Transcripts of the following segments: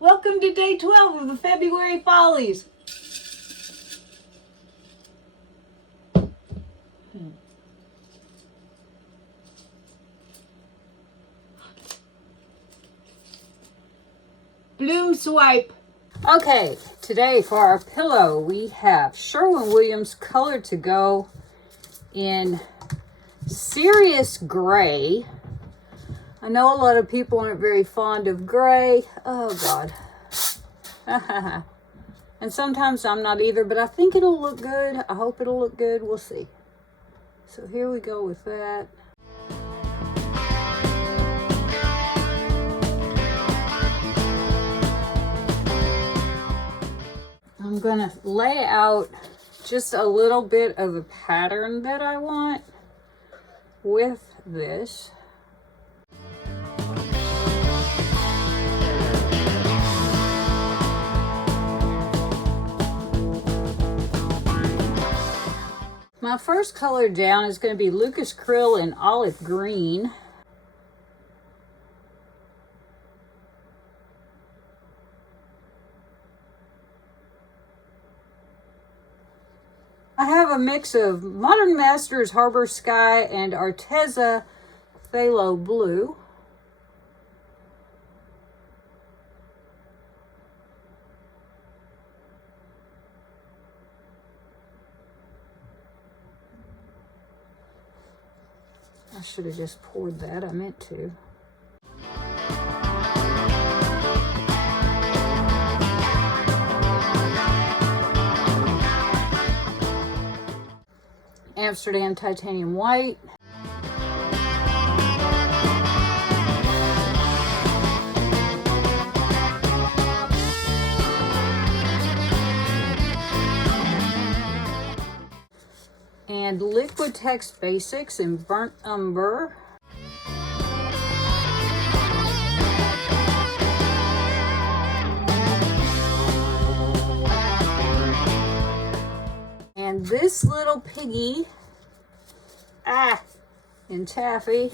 Welcome to day 12 of the February Follies. Bloom swipe. Okay, today for our pillow we have Sherwin-Williams Color to Go in Serious Gray. I know a lot of people aren't very fond of gray. Oh God. And sometimes I'm not either, but I think it'll look good. I hope it'll look good. We'll see. So here we go with that. I'm gonna lay out just a little bit of a pattern that I want with this. My first color down is going to be Lucas Krill in Olive Green. I have a mix of Modern Masters Harbor Sky and Arteza Phthalo Blue. I should have just poured that. I meant to. Amsterdam Titanium White. And Liquitex Basics in Burnt Umber. And this little piggy, in Taffy.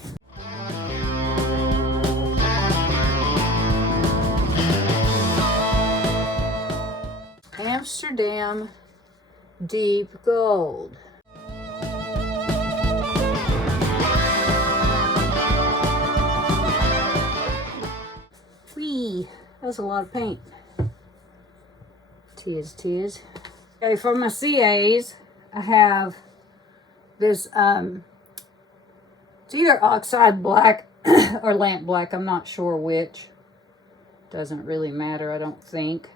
Amsterdam Deep Gold. That was a lot of paint. Tears. Okay, for my CAs, I have this, it's either oxide black or lamp black. I'm not sure which. Doesn't really matter, I don't think.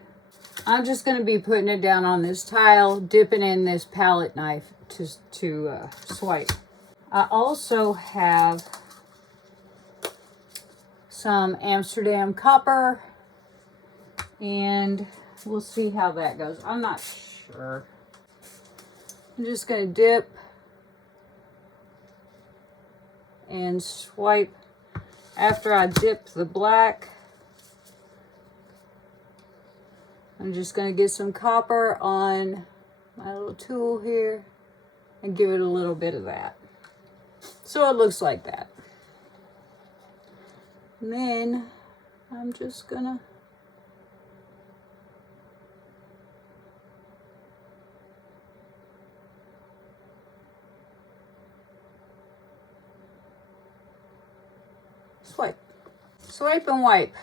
I'm just going to be putting it down on this tile, dipping in this palette knife to swipe. I also have some Amsterdam Copper, and we'll see how that goes. I'm not sure. I'm just going to dip and swipe. After I dip the black, I'm just going to get some copper on my little tool here and give it a little bit of that. So it looks like that. And then I'm just gonna swipe and wipe.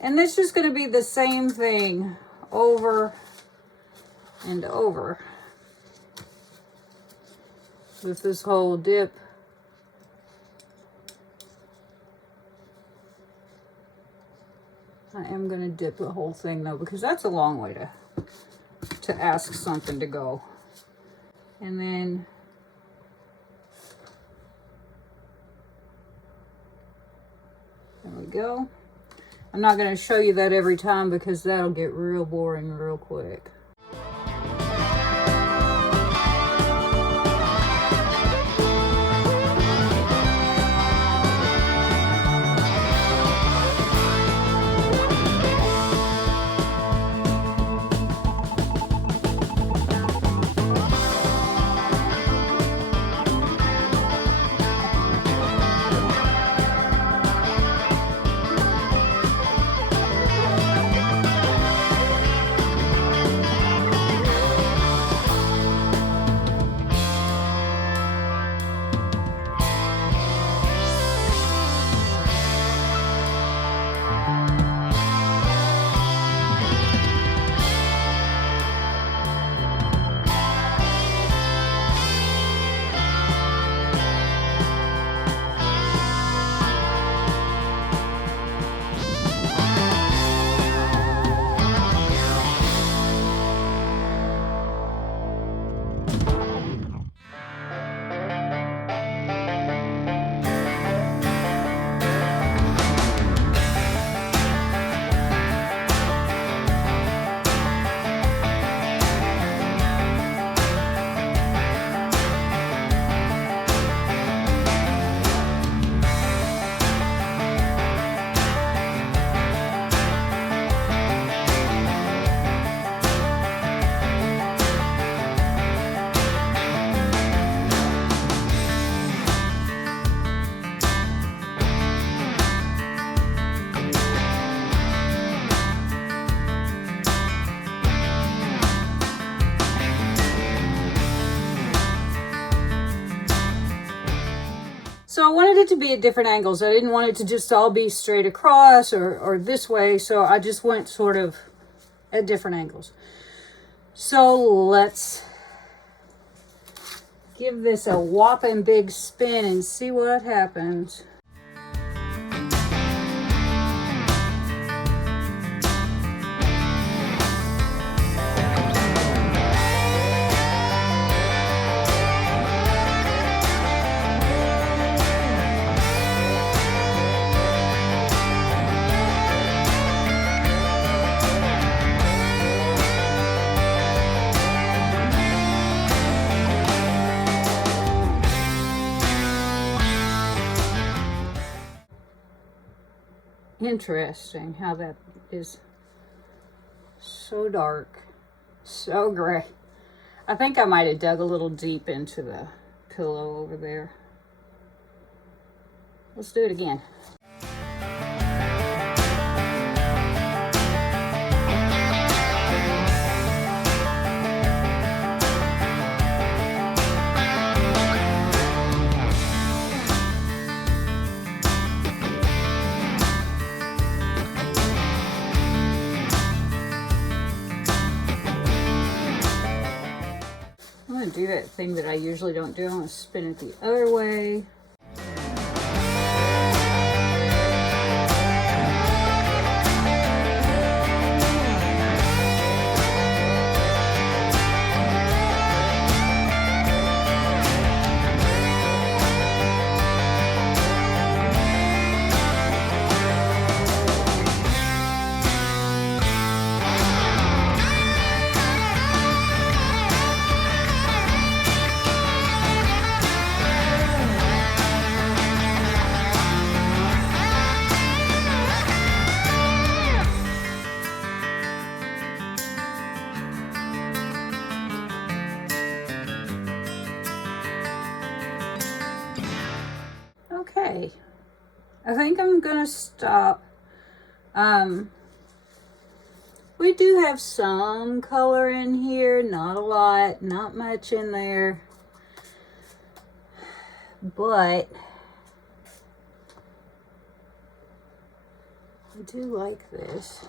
And this is going to be the same thing over and over with this whole dip. I am going to dip the whole thing though, because that's a long way to ask something to go. And then there we go. I'm not going to show you that every time because that'll get real boring real quick. So I wanted it to be at different angles. I didn't want it to just all be straight across or this way. So I just went sort of at different angles. So let's give this a whopping big spin and see what happens. Interesting how that is so dark, so gray. I think I might have dug a little deep into the pillow over there. Let's do it again. I'm gonna do that thing that I usually don't do. I'm gonna spin it the other way. Okay, I think I'm gonna stop. We do have some color in here, not a lot, not much in there, but I do like this.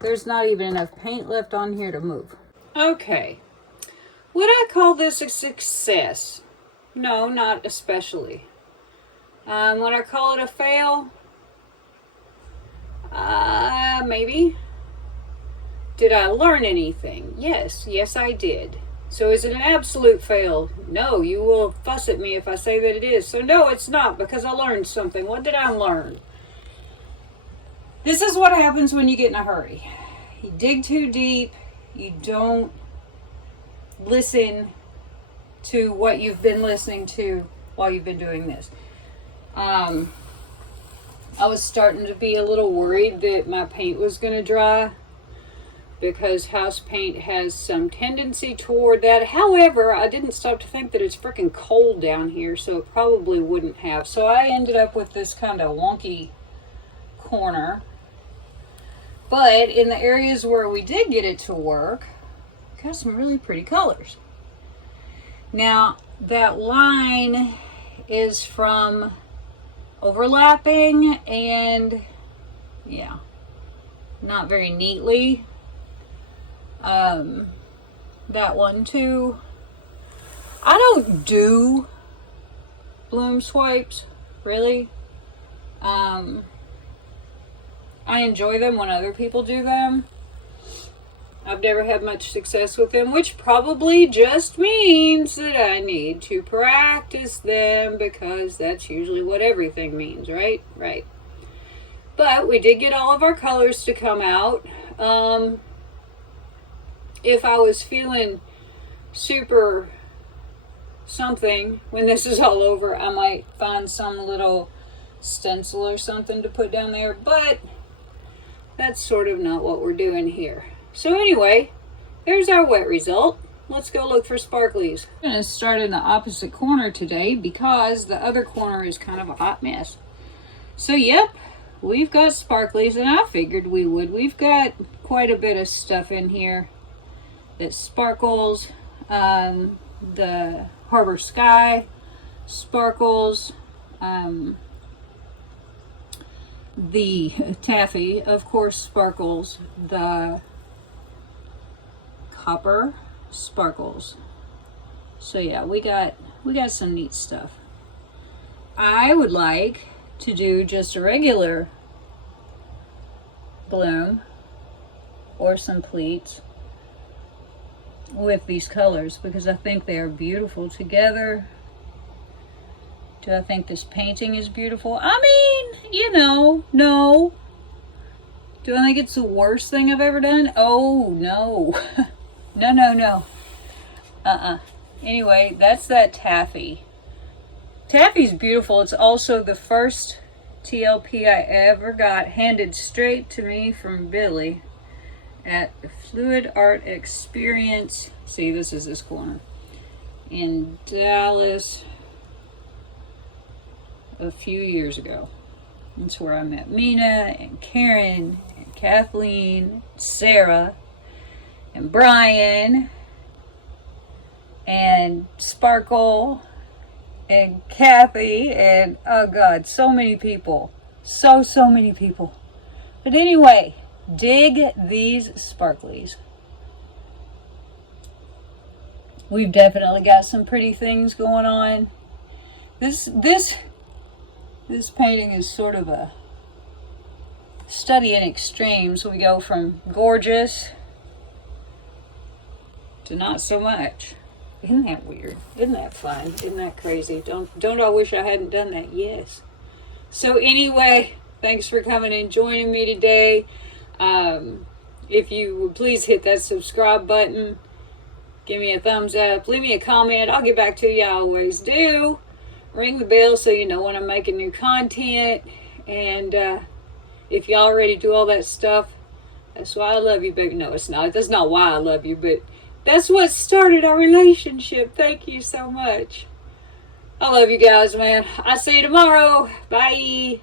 There's not even enough paint left on here to move. Okay. Would I call this a success? No, not especially. Would I call it a fail? Maybe. Did I learn anything? Yes, I did. So is it an absolute fail? No, you will fuss at me if I say that it is. So no, it's not, because I learned something. What did I learn? This is what happens when you get in a hurry. You dig too deep. You don't listen to what you've been listening to while you've been doing this. I was starting to be a little worried that my paint was going to dry, because house paint has some tendency toward that. However, I didn't stop to think that it's freaking cold down here, so it probably wouldn't have. So I ended up with this kind of wonky corner. But in the areas where we did get it to work, got some really pretty colors. Now, that line is from overlapping and, yeah, not very neatly. That one too. I don't do bloom swipes, really. I enjoy them when other people do them. I've never had much success with them, which probably just means that I need to practice them, because that's usually what everything means, right? Right. But we did get all of our colors to come out. If I was feeling super something when this is all over, I might find some little stencil or something to put down there, but that's sort of not what we're doing here. So anyway, there's our wet result. Let's go look for sparklies. I'm going to start in the opposite corner today because the other corner is kind of a hot mess. So yep, we've got sparklies, and I figured we would. We've got quite a bit of stuff in here It sparkles. The Harbor Sky sparkles. The Taffy, of course, sparkles. The Copper sparkles. So yeah, we got some neat stuff. I would like to do just a regular bloom or some pleats with these colors because I think they are beautiful together. Do I think this painting is beautiful? I mean, you know, no. Do I think it's the worst thing I've ever done? Oh, no. No. Anyway, that's that Taffy. Taffy's beautiful. It's also the first TLP I ever got handed straight to me from Billy at Fluid Art Experience. See, this is this corner. In Dallas a few years ago. That's where I met Mina and Karen and Kathleen, Sarah and Brian and Sparkle and Kathy and oh god, so many people. So many people. But anyway, dig these sparklies. We've definitely got some pretty things going on. This painting is sort of a study in extremes. We go from gorgeous to not so much. Isn't that weird? Isn't that fun? Isn't that crazy? Don't I wish I hadn't done that? Yes. So anyway, thanks for coming and joining me today. If you would please hit that subscribe button, give me a thumbs up, leave me a comment. I'll get back to you. I always do. Ring the bell so you know when I'm making new content. And if you already do all that stuff, that's why I love you, baby. No, it's not. That's not why I love you, but that's what started our relationship. Thank you so much. I love you guys, man. I'll see you tomorrow. Bye.